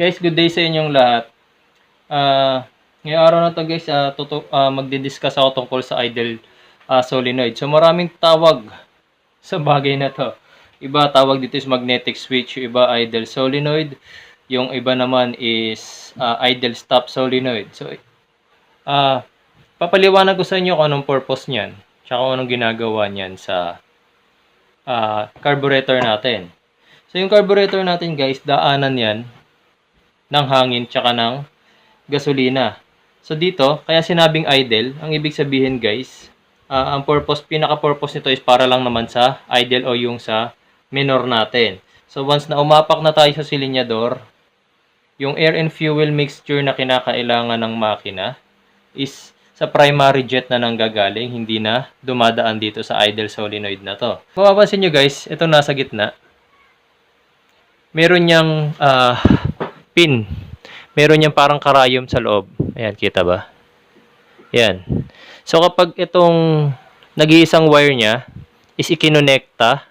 Guys, good day sa inyong lahat. Ngayong araw na to guys, magdi-discuss ako tungkol sa idle solenoid. So maraming tawag sa bagay na to. Iba tawag dito is magnetic switch, yung iba idle solenoid, yung iba naman is idle stop solenoid. So papaliwanag ko sa inyo kung anong purpose niyan, tsaka kung anong ginagawa niyan sa carburetor natin. So yung carburetor natin guys, daanan yan ng hangin tsaka ng gasolina. So dito, kaya sinabing idle, ang ibig sabihin guys, ang pinaka-purpose nito is para lang naman sa idle o yung sa minor natin. So once na umapak na tayo sa silinyador, yung air and fuel mixture na kinakailangan ng makina is sa primary jet na nanggagaling, hindi na dumadaan dito sa idle solenoid na to. Mapapansin nyo guys, ito nasa gitna. Meron niyang pin. Meron niyang parang karayom sa loob. Ayan, kita ba? Ayan. So, kapag itong nag-iisang wire niya is ikinonekta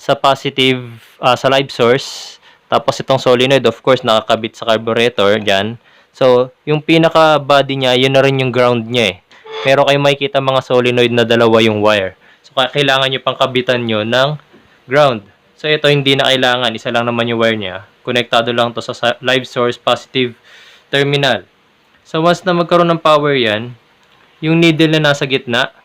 sa positive, sa live source, tapos itong solenoid, of course, nakakabit sa carburetor, dyan. So, yung pinaka-body niya, yun na rin yung ground niya eh. Pero kayo makikita mga solenoid na dalawa yung wire. So, kailangan nyo pang kabitan nyo ng ground. So, ito hindi na kailangan. Isa lang naman yung wire niya. Konektado lang to sa live source positive terminal. So, once na magkaroon ng power yan, yung needle na nasa gitna,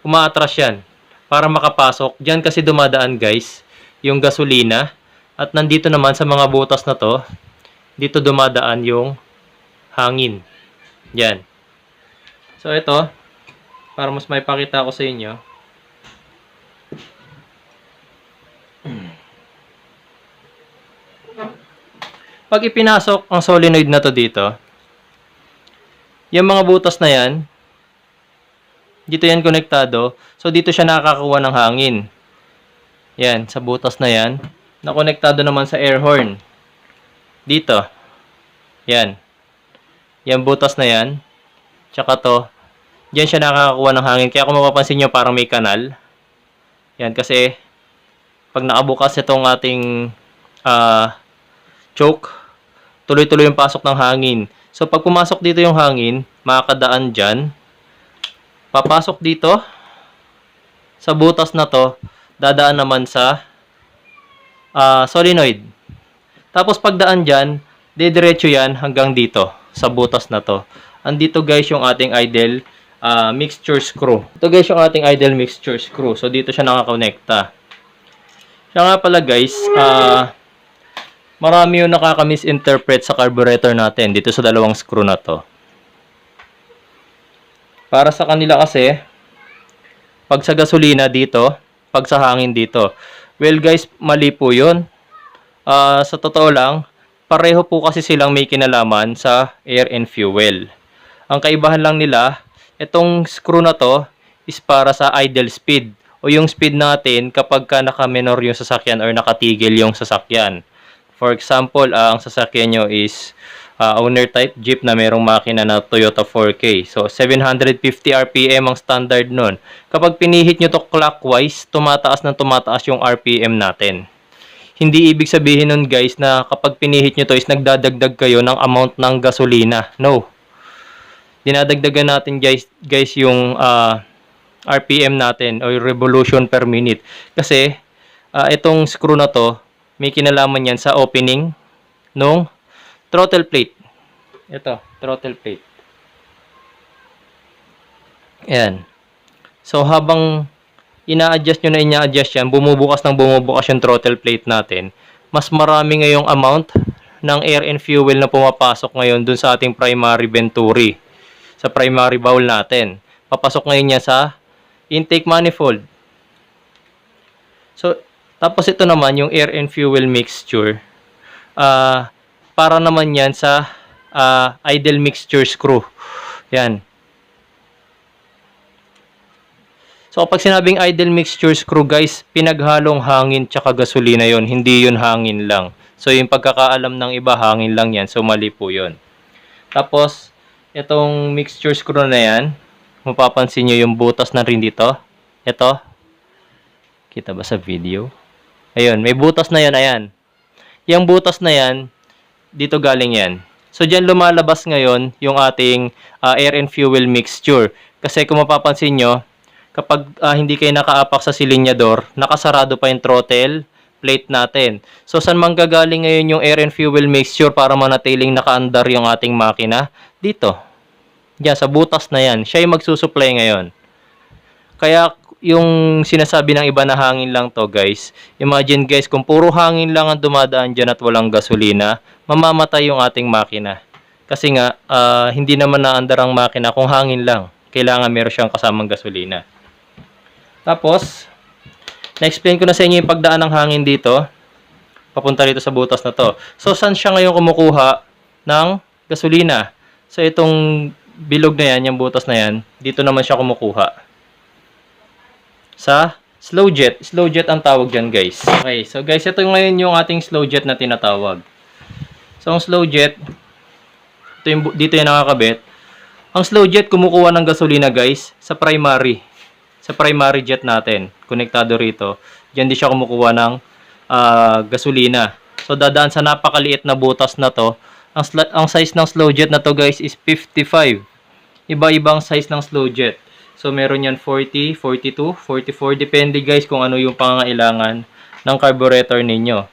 umaatras yan para makapasok. Diyan kasi dumadaan guys, yung gasolina. At nandito naman sa mga butas na to, dito dumadaan yung hangin. Yan. So, ito, para mas may pakita ko sa inyo, pag ipinasok ang solenoid na to dito, yung mga butas na yan, dito yan konektado. So, dito siya nakakakuha ng hangin. Yan, sa butas na yan. Nakonektado naman sa air horn. Dito. Yan. Yan butas na yan. Tsaka to. Diyan siya nakakakuha ng hangin. Kaya kung mapapansin nyo, parang may kanal. Yan, kasi pag nakabukas itong ating choke, tuloy-tuloy yung pasok ng hangin. So, pag pumasok dito yung hangin, makakadaan dyan. Papasok dito. Sa butas na to, dadaan naman sa solenoid. Tapos, pagdaan dyan, didiretso yan hanggang dito, sa butas na to. Andito guys yung ating idle mixture screw. Ito guys yung ating idle mixture screw. So, dito siya nakakonekta. Siya nga pala guys, marami yung nakaka-misinterpret sa carburetor natin dito sa dalawang screw na to. Para sa kanila kasi, pag sa gasolina dito, pag sa hangin dito. Well guys, mali po yun. Sa totoo lang, pareho po kasi silang may kinalaman sa air and fuel. Ang kaibahan lang nila, itong screw na to is para sa idle speed. O yung speed natin kapag ka naka-minor yung sasakyan or nakatigil yung sasakyan. For example, ang sasakyan nyo is owner type jeep na merong makina na Toyota 4K. So, 750 RPM ang standard nun. Kapag pinihit nyo to clockwise, tumataas ng tumataas yung RPM natin. Hindi ibig sabihin nun guys na kapag pinihit nyo to is nagdadagdag kayo ng amount ng gasolina. No. Dinadagdagan natin guys yung RPM natin o revolution per minute. Kasi itong screw na to, may kinalaman yan sa opening nung throttle plate. Ito, throttle plate. Ayan. So, habang ina-adjust nyo na ina-adjust yan, bumubukas yung throttle plate natin, mas marami ngayong amount ng air and fuel na pumapasok ngayon dun sa ating primary venturi. Sa primary bowl natin. Papasok ngayon niya sa intake manifold. So, tapos ito naman yung air and fuel mixture. Para naman yan sa idle mixture screw. Yan. So, kapag sinabing idle mixture screw guys, pinaghalong hangin tsaka gasolina yon, hindi yun hangin lang. So, yung pagkakaalam ng iba, hangin lang yan. So, mali po yun. Tapos, itong mixture screw na yan, mapapansin nyo yung butas na rin dito. Ito. Kita ba sa video? Ayun, may butas na yan, ayan. Yung butas na yan, dito galing yan. So diyan lumalabas ngayon yung ating air and fuel mixture. Kasi kung mapapansin nyo, kapag hindi kayo nakaapak sa silinyador, nakasarado pa yung throttle plate natin. So saan manggagaling ngayon yung air and fuel mixture para manatiling nakaandar yung ating makina? Dito. Diyan, sa butas na yan. Siya yung magsusupply ngayon. Kaya yung sinasabi ng iba na hangin lang to guys, imagine guys, kung puro hangin lang ang dumadaan dyan at walang gasolina, mamamatay yung ating makina. Kasi nga, hindi naman naandar ang makina kung hangin lang. Kailangan meron siyang kasamang gasolina. Tapos, na-explain ko na sa inyo yung pagdaan ng hangin dito, papunta rito sa butas na to. So, saan siya ngayon kumukuha ng gasolina? So, itong bilog na yan, yung butas na yan, dito naman siya kumukuha. Sa slow jet. Slow jet ang tawag dyan guys. Okay, so guys, ito ngayon yung ating slow jet na tinatawag. So, ang slow jet, dito yung nakakabit. Ang slow jet kumukuha ng gasolina guys sa primary. Sa primary jet natin. Konektado rito. Diyan din siya kumukuha ng gasolina. So, dadaan sa napakaliit na butas na to. Ang size ng slow jet na to guys is 55. Iba-ibang size ng slow jet. So, meron yan 40, 42, 44. Depende guys kung ano yung pangangailangan ng carburetor ninyo.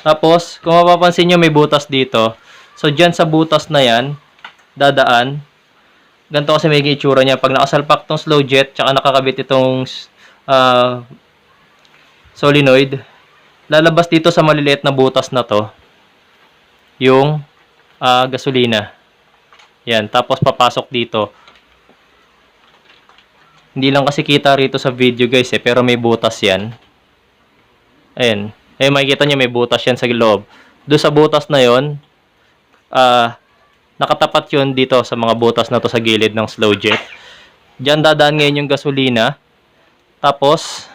Tapos, kung mapapansin nyo may butas dito. So, dyan sa butas na yan, dadaan. Ganito kasi may itsura niya. Pag nakasalpak tong slow jet, tsaka nakakabit itong solenoid, lalabas dito sa maliliit na butas na to yung gasolina. Yan. Tapos, papasok dito. Hindi lang kasi kita rito sa video guys pero may butas yan. Ayan. Makikita nyo may butas yan sa loob. Doon sa butas na yon, nakatapat yun dito sa mga butas na to sa gilid ng slow jet. Diyan dadaan ngayon yung gasolina. Tapos,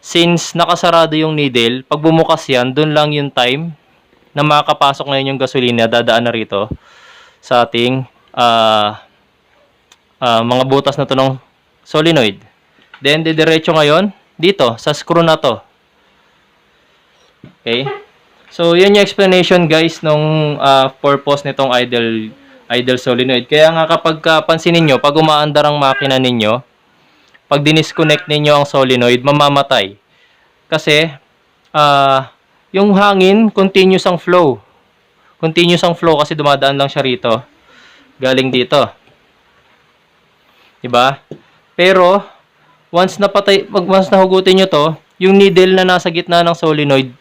since nakasarado yung needle, pag bumukas yan, doon lang yung time na makakapasok ngayon yung gasolina, dadaan na rito sa ating mga butas na to ng solenoid. Then, didiretso ngayon dito, sa screw na to. Okay? So, yun yung explanation guys nung purpose nitong idle solenoid. Kaya nga kapag pansinin nyo, pag umaandar ang makina ninyo, pag dinisconnect ninyo ang solenoid, mamamatay. Kasi, yung hangin, continuous ang flow. Continuous ang flow kasi dumadaan lang siya rito. Galing dito. Diba? Pero, once nahugutin nyo to, yung needle na nasa gitna ng solenoid,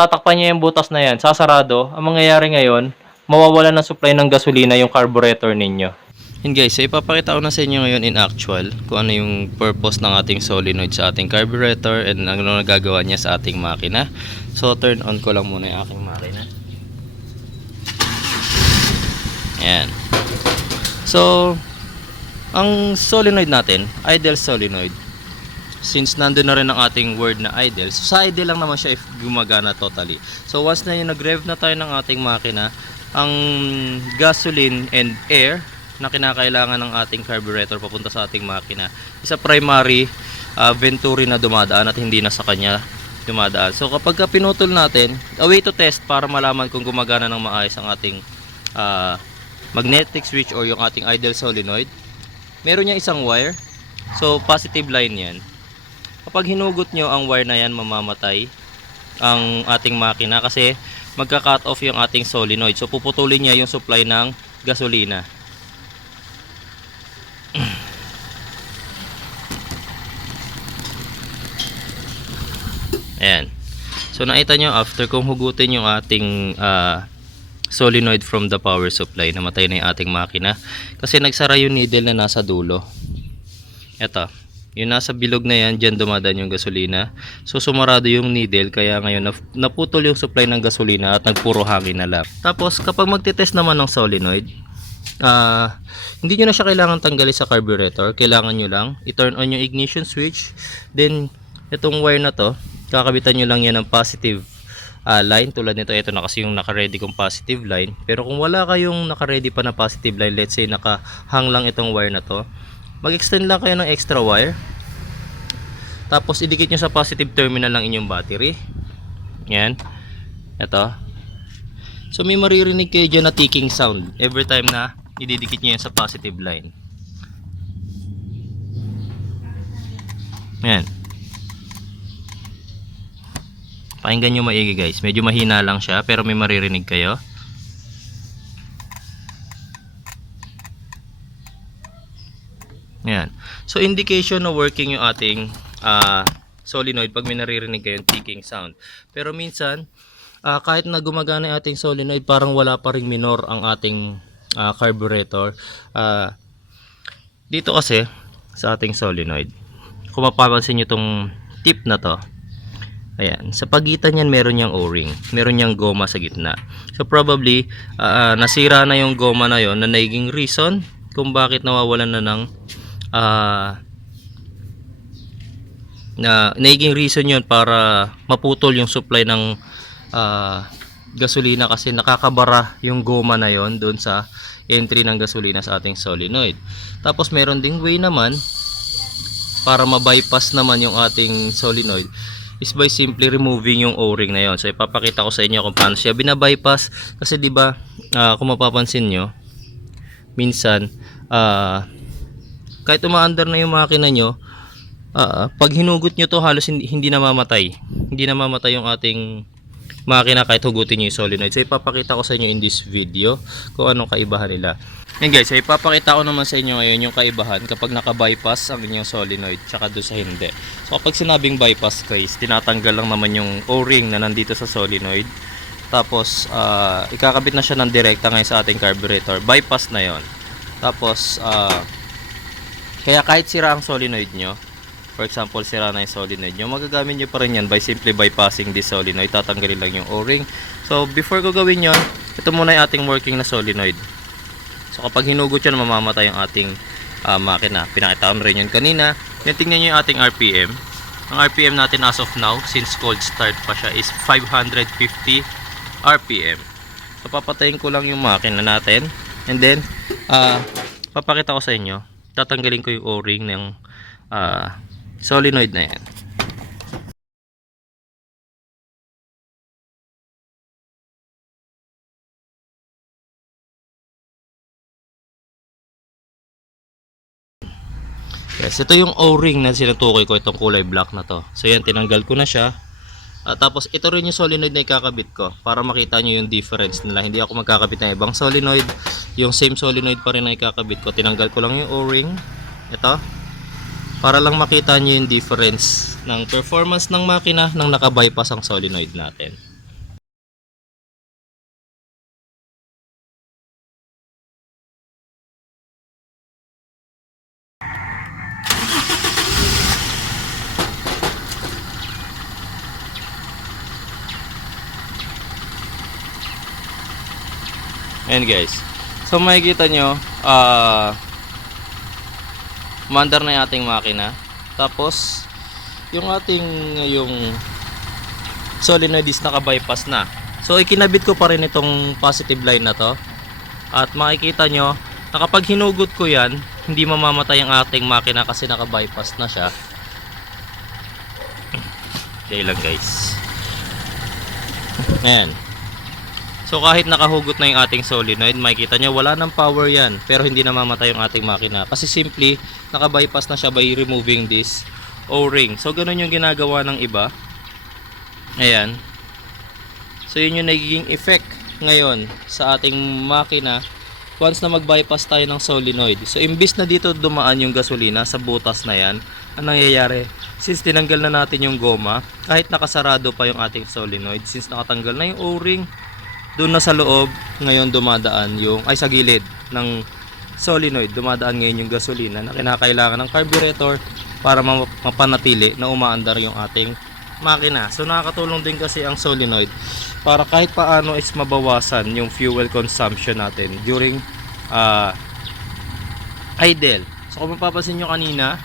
tatakpan niya yung butas na yan, sasarado. Ang mangyayari ngayon, mawawalan ng supply ng gasolina yung carburetor ninyo. Yun guys, so ipapakita ko na sa inyo ngayon in actual kung ano yung purpose ng ating solenoid sa ating carburetor and ano nagagawa niya sa ating makina. So, turn on ko lang muna yung aking makina. Ayan. So, ang solenoid natin, idle solenoid, since nandun na rin ang ating word na idle, so sa idle lang naman siya if gumagana totally. So once na yung nag-rev na tayo ng ating makina, ang gasoline and air na kinakailangan ng ating carburetor papunta sa ating makina, isa primary venturi na dumadaan at hindi na sa kanya dumadaan. So kapag pinutol natin, a way to test para malaman kung gumagana ng maayos ang ating magnetic switch or yung ating idle solenoid, meron niya isang wire. So, positive line yan. Kapag hinugot nyo ang wire na yan, mamamatay ang ating makina kasi magka-cut off yung ating solenoid. So, puputulin niya yung supply ng gasolina. Ayan. So, nakita nyo after kung hugutin yung ating solenoid from the power supply, namatay na yung ating makina kasi nagsara yung needle na nasa dulo. Eto, yung nasa bilog na yan, dyan dumadaan yung gasolina. So sumarado yung needle, kaya ngayon naputol yung supply ng gasolina at nagpuro hangin na lang. Tapos kapag magte-test naman ng solenoid, hindi nyo na siya kailangan tanggalin sa carburetor. Kailangan nyo lang i-turn on yung ignition switch. Then itong wire na to, kakabitan nyo lang yan ng positive line. Tulad nito, ito na kasi yung naka-ready kong positive line. Pero kung wala kayong naka-ready pa na positive line, let's say nakahang lang itong wire na to, mag-extend lang kayo ng extra wire. Tapos idikit nyo sa positive terminal ng inyong battery. Yan. Ito. So may maririnig kayo dyan na ticking sound every time na ididikit nyo yan sa positive line. Ayan. Pakinggan nyo maigi guys. Medyo mahina lang siya pero may maririnig kayo. Ayan. So indication na working yung ating solenoid pag may naririnig kayong ticking sound. Pero minsan kahit na gumagana yung ating solenoid, parang wala pa ring minor ang ating carburetor. Dito kasi sa ating solenoid, kung mapapansin nyo itong tip na to, ayan, sa pagitan yan meron niyang o-ring, meron niyang goma sa gitna. So probably nasira na yung goma na yon, na naging reason kung bakit nawawalan na ng naging reason yon para maputol yung supply ng gasolina, kasi nakakabara yung goma na yon doon sa entry ng gasolina sa ating solenoid. Tapos meron ding way naman para ma-bypass naman yung ating solenoid is by simply removing yung o-ring na yon. So ipapakita ko sa inyo kung paano siya bina-bypass, kasi di ba kung mapapansin nyo, minsan kahit umaandar na yung makina nyo, pag hinugot nyo to halos hindi namamatay. Hindi namamatay yung ating makina kahit hugutin nyo yung solenoid. So ipapakita ko sa inyo in this video kung anong kaibahan nila. Yan guys, so ipapakita ko naman sa inyo ngayon yung kaibahan kapag naka-bypass ang inyong solenoid tsaka doon sa hindi. So kapag sinabing bypass guys, tinatanggal lang naman yung o-ring na nandito sa solenoid. Tapos ikakabit na siya ng direkta ngayon sa ating carburetor. Bypass na yon. Tapos kaya kahit sira ang solenoid nyo, for example sira na yung solenoid nyo, magagamit nyo pa rin yan by simply bypassing this solenoid. Tatanggalin lang yung o-ring. So before ko gawin yon, ito muna yung ating working na solenoid. So kapag hinugot yan, mamamatay yung ating makina. Pinakita ko rin yun kanina. Tingnan nyo yung ating RPM. Ang RPM natin as of now, since cold start pa siya, is 550 RPM. So papatayin ko lang yung makina natin, and then papakita ko sa inyo, tatanggalin ko yung o-ring ng solenoid na yan. Yes, ito yung o-ring na sinutukoy ko, itong kulay black na to. So yan, tinanggal ko na siya. Tapos ito rin yung solenoid na ikakabit ko para makita nyo yung difference nila. Hindi ako magkakabit ng ibang solenoid, yung same solenoid pa rin na ikakabit ko. Tinanggal ko lang yung o-ring, ito, para lang makita nyo yung difference ng performance ng makina nang naka-bypass ang solenoid natin. Ayan guys, so makikita nyo mandar na yung ating makina. Tapos yung ating solenoid is naka-bypass na. So ikinabit ko pa rin itong positive line na to, at makikita nyo na kapag hinugot ko yan, hindi mamamatay ang ating makina kasi naka-bypass na siya. Okay lang guys. Ayan. So kahit nakahugot na yung ating solenoid, makikita nyo wala ng power yan, pero hindi namamatay yung ating makina kasi simply naka-bypass na siya by removing this o-ring. So ganun yung ginagawa ng iba. Ayan. So yun yung nagiging effect ngayon sa ating makina once na mag-bypass tayo ng solenoid. So imbis na dito dumaan yung gasolina sa butas na yan, ang nangyayari, since tinanggal na natin yung goma, kahit nakasarado pa yung ating solenoid, since nakatanggal na yung o-ring, doon na sa loob ngayon dumadaan yung, sa gilid ng solenoid, dumadaan ngayon yung gasolina na kinakailangan ng carburetor para mapanatili na umaandar yung ating makina. So nakakatulong din kasi ang solenoid para kahit paano is mabawasan yung fuel consumption natin during idle. So kung mapapansin nyo kanina,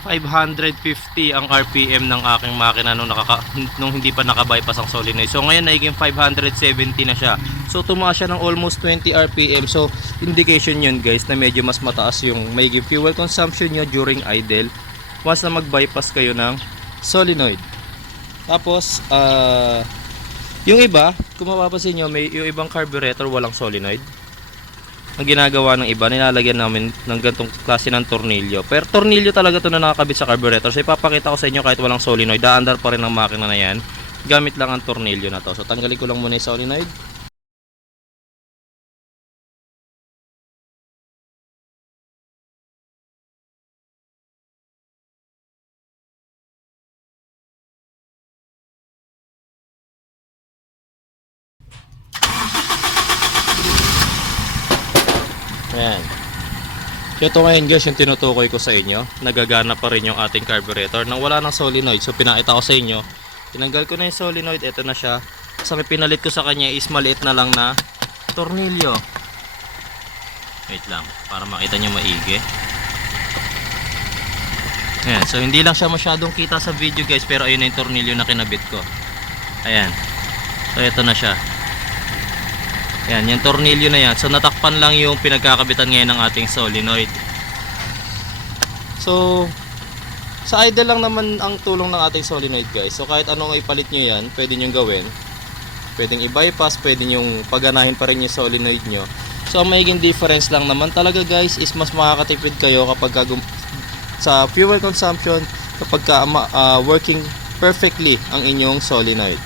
550 ang RPM ng aking makina nung hindi pa naka-bypass ang solenoid. So ngayon naging 570 na siya. So tumaas siya ng almost 20 RPM. So indication yun guys na medyo mas mataas yung magiging fuel consumption nyo during idle once na mag-bypass kayo ng solenoid. Tapos Yung iba, kung mapapansin nyo, may yung ibang carburetor walang solenoid. Ang ginagawa ng iba, nilalagyan namin ng gantong klase ng tornilyo. Pero tornilyo talaga to na nakakabit sa carburetor. So ipapakita ko sa inyo kahit walang solenoid, daandar pa rin ang makina na yan. Gamit lang ang tornilyo na to. So tanggalin ko lang muna yung solenoid. Ayan. So ito ngayon guys yung tinutukoy ko sa inyo. Nagagana pa rin yung ating carburetor nang wala ng solenoid. So pinakita ko sa inyo. Tinanggal ko na yung solenoid. Ito na siya. So may pinalit ko sa kanya is maliit na lang na tornilyo. Wait lang. Para makita nyo maigi. Ayan. So hindi lang siya masyadong kita sa video guys. Pero ayun na yung tornilyo na kinabit ko. Ayan. So ito na siya. Yan, yung tornilyo na yan. So natakpan lang yung pinagkakabitan ngayon ng ating solenoid. So sa idle lang naman ang tulong ng ating solenoid guys. So kahit anong ipalit nyo yan, pwede nyo gawin. Pwedeng i-bypass, pwede nyo paganahin pa rin yung solenoid nyo. So ang magiging difference lang naman talaga guys is mas makakatipid kayo kapag sa fuel consumption, kapag working perfectly ang inyong solenoid.